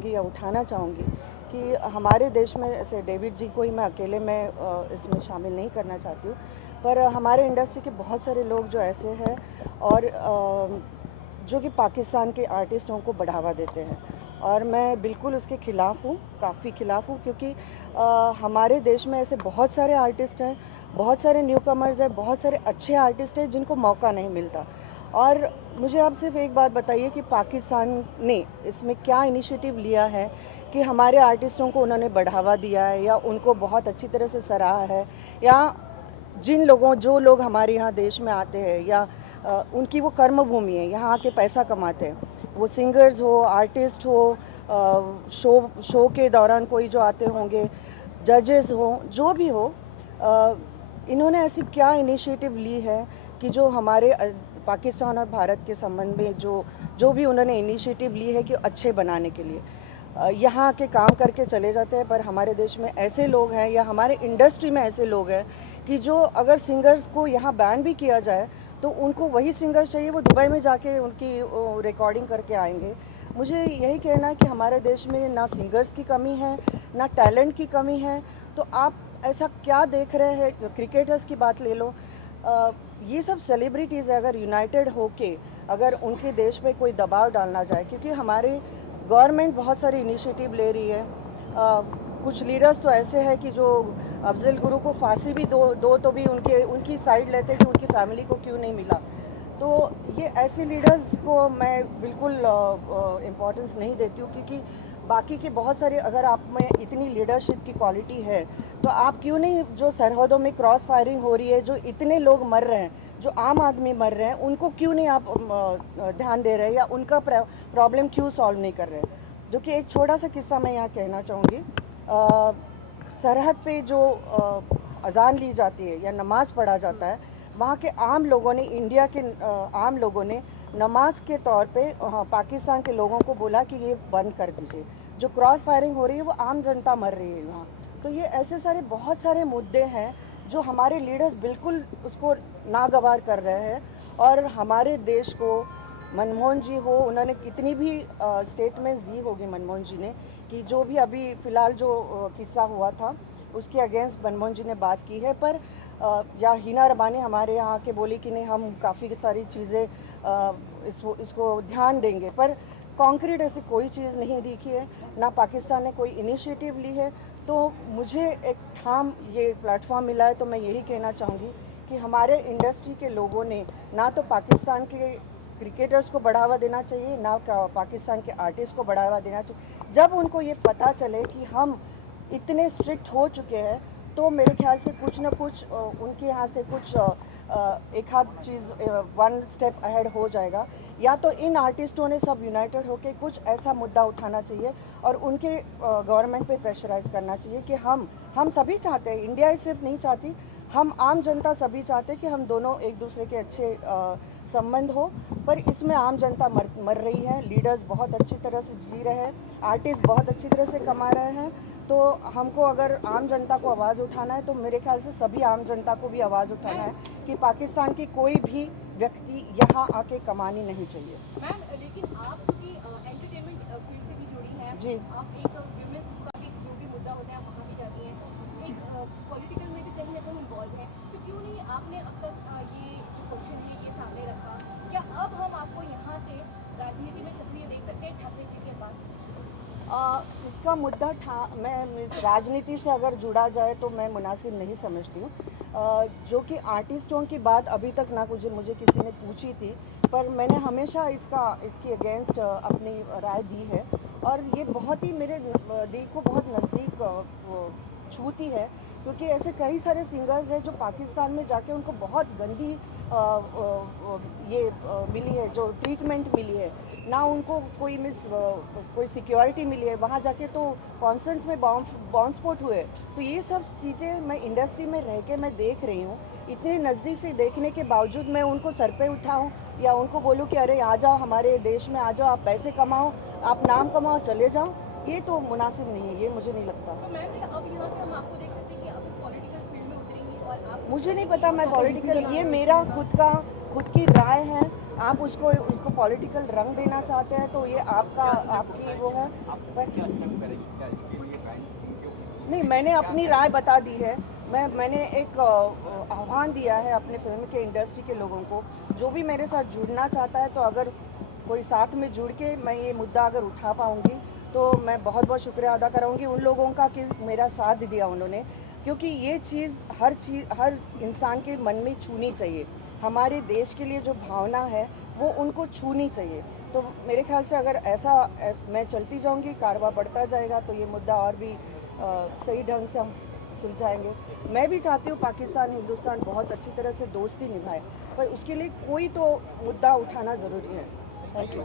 चाहूँगी या उठाना चाहूँगी कि हमारे देश में ऐसे डेविड जी को ही मैं अकेले में इसमें शामिल नहीं करना चाहती हूँ, पर हमारे इंडस्ट्री के बहुत सारे लोग जो ऐसे हैं और जो कि पाकिस्तान के आर्टिस्टों को बढ़ावा देते हैं, और मैं बिल्कुल उसके ख़िलाफ़ हूँ, काफ़ी ख़िलाफ़ हूँ, क्योंकि हमारे देश में ऐसे बहुत सारे आर्टिस्ट हैं, बहुत सारे न्यू कमर्स हैं, बहुत सारे अच्छे आर्टिस्ट हैं जिनको मौका नहीं मिलता। और मुझे आप सिर्फ एक बात बताइए कि पाकिस्तान ने इसमें क्या इनिशिएटिव लिया है कि हमारे आर्टिस्टों को उन्होंने बढ़ावा दिया है या उनको बहुत अच्छी तरह से सराहा है, या जो लोग हमारे यहाँ देश में आते हैं या उनकी वो कर्म भूमि है, यहाँ आके पैसा कमाते हैं, वो सिंगर्स हो, आर्टिस्ट हो, शो के दौरान कोई जो आते होंगे, जजेस हो, जो भी हो, इन्होंने ऐसी क्या इनिशिएटिव ली है कि जो हमारे पाकिस्तान और भारत के संबंध में जो भी उन्होंने इनिशिएटिव ली है कि अच्छे बनाने के लिए यहाँ के काम करके चले जाते हैं। पर हमारे देश में ऐसे लोग हैं या हमारे इंडस्ट्री में ऐसे लोग हैं कि जो अगर सिंगर्स को यहाँ बैन भी किया जाए तो उनको वही सिंगर्स चाहिए, वो दुबई में जाके उनकी रिकॉर्डिंग करके आएंगे। मुझे यही कहना है कि हमारे देश में ना सिंगर्स की कमी है, ना टैलेंट की कमी है। तो आप ऐसा क्या देख रहे हैं? क्रिकेटर्स की बात ले लो, ये सब सेलिब्रिटीज़ अगर यूनाइटेड होके अगर उनके देश पे कोई दबाव डालना जाए, क्योंकि हमारे गवर्नमेंट बहुत सारी इनिशिएटिव ले रही है। कुछ लीडर्स तो ऐसे हैं कि जो अफजल गुरु को फांसी भी दो तो भी उनकी साइड लेते कि उनकी फैमिली को क्यों नहीं मिला। तो ये ऐसे लीडर्स को मैं बिल्कुल इम्पोर्टेंस नहीं देती हूँ, क्योंकि बाकी के बहुत सारे, अगर आप में इतनी लीडरशिप की क्वालिटी है तो आप क्यों नहीं, जो सरहदों में क्रॉस फायरिंग हो रही है, जो इतने लोग मर रहे हैं, जो आम आदमी मर रहे हैं, उनको क्यों नहीं आप ध्यान दे रहे हैं या उनका प्रॉब्लम क्यों सॉल्व नहीं कर रहे हैं? जो कि एक छोटा सा किस्सा मैं यहाँ कहना चाहूँगी। सरहद पे जो अजान ली जाती है या नमाज़ पढ़ा जाता है, वहाँ के आम लोगों ने, इंडिया के आम लोगों ने नमाज के तौर पे पाकिस्तान के लोगों को बोला कि ये बंद कर दीजिए, जो क्रॉस फायरिंग हो रही है वो आम जनता मर रही है वहाँ। तो ये ऐसे सारे बहुत सारे मुद्दे हैं जो हमारे लीडर्स बिल्कुल उसको नागवार कर रहे हैं। और हमारे देश को मनमोहन जी हो, उन्होंने कितनी भी स्टेटमेंट्स दी होगी मनमोहन जी ने, कि जो भी अभी फ़िलहाल जो किस्सा हुआ था उसके अगेंस्ट मनमोहन जी ने बात की है, पर या हिना रबानी हमारे यहाँ के बोली कि नहीं, हम काफ़ी सारी चीज़ें इसको ध्यान देंगे, पर कॉन्क्रीट ऐसी कोई चीज़ नहीं दिखी है, ना पाकिस्तान ने कोई इनिशिएटिव ली है। तो मुझे एक ठाम ये प्लेटफॉर्म मिला है, तो मैं यही कहना चाहूँगी कि हमारे इंडस्ट्री के लोगों ने ना तो पाकिस्तान के क्रिकेटर्स को बढ़ावा देना चाहिए, ना पाकिस्तान के आर्टिस्ट को बढ़ावा देना चाहिए। जब उनको ये पता चले कि हम इतने स्ट्रिक्ट हो चुके हैं, तो मेरे ख्याल से कुछ ना कुछ उनके यहाँ से कुछ एक आध चीज़ वन स्टेप अहेड हो जाएगा। या तो इन आर्टिस्टों ने सब यूनाइटेड होकर कुछ ऐसा मुद्दा उठाना चाहिए और उनके गवर्नमेंट पे प्रेशराइज करना चाहिए कि हम सभी चाहते हैं, इंडिया ही सिर्फ नहीं चाहती, हम आम जनता सभी चाहते हैं कि हम दोनों एक दूसरे के अच्छे संबंध हो। पर इसमें आम जनता मर रही है, लीडर्स बहुत अच्छी तरह से जी रहे हैं, आर्टिस्ट बहुत अच्छी तरह से कमा रहे हैं। तो हमको अगर आम जनता को आवाज़ उठाना है तो मेरे ख्याल से सभी आम जनता को भी आवाज़ उठाना है कि पाकिस्तान की कोई भी व्यक्ति यहाँ आके कमानी नहीं चाहिए। मैम, लेकिन आप भी एंटरटेनमेंट फील्ड से भी जुड़ी हैं जी, आप एक विमेंस का भी जो भी मुद्दा होता है वहाँ भी जाती हैं, एक पॉलिटिकल में भी कहीं ना कहीं इन्वॉल्व है, तो क्यों नहीं आपने अब तक ये जो क्वेश्चन है ये सामने रखा? क्या अब हम आपको यहाँ से राजनीति में सक्रिय देख सकते हैं ठाकरे जी के बाद? इसका मुद्दा मैं इस राजनीति से अगर जुड़ा जाए तो मैं मुनासिब नहीं समझती हूँ। जो कि आर्टिस्टों की बात अभी तक ना मुझे किसी ने पूछी थी, पर मैंने हमेशा इसके अगेंस्ट अपनी राय दी है, और ये बहुत ही मेरे दिल को बहुत नज़दीक छूती है, क्योंकि ऐसे कई सारे सिंगर्स हैं जो पाकिस्तान में जाके उनको बहुत गंदी मिली है, जो ट्रीटमेंट मिली है, ना उनको कोई सिक्योरिटी मिली है, वहाँ जाके तो कॉन्सर्ट्स में बॉम्ब स्फोट हुए। तो ये सब चीज़ें मैं इंडस्ट्री में रह के मैं देख रही हूँ, इतने नज़दीक से देखने के बावजूद मैं उनको सर पे उठाऊँ या उनको बोलूँ कि अरे आ जाओ हमारे देश में, आ जाओ, आप पैसे कमाओ, आप नाम कमाओ, चले जाओ, ये तो मुनासिब नहीं है, ये मुझे नहीं लगता। तो मैम, अब यहाँ से हम आपको देख सकते हैं कि अब पॉलिटिकल फील्ड में उतरेंगी और आप, मुझे नहीं पता मैं पॉलिटिकल, ये मेरा खुद की राय है। आप उसको उसको पॉलिटिकल रंग देना चाहते हैं तो ये आपकी वो है। नहीं, मैंने अपनी राय बता दी है। मैंने एक आह्वान दिया है अपने फिल्म के इंडस्ट्री के लोगों को, जो भी मेरे साथ जुड़ना चाहता है, तो अगर कोई साथ में जुड़ के मैं ये मुद्दा अगर उठा पाऊँगी तो मैं बहुत बहुत शुक्रिया अदा कराऊंगी उन लोगों का कि मेरा साथ दिया उन्होंने, क्योंकि ये चीज़ हर इंसान के मन में छूनी चाहिए। हमारे देश के लिए जो भावना है वो उनको छूनी चाहिए। तो मेरे ख्याल से अगर मैं चलती जाऊंगी, कारवां बढ़ता जाएगा, तो ये मुद्दा और भी सही ढंग से हम सुलझाएंगे। मैं भी चाहती हूँ पाकिस्तान हिंदुस्तान बहुत अच्छी तरह से दोस्ती निभाए, पर उसके लिए कोई तो मुद्दा उठाना ज़रूरी है। Thank you.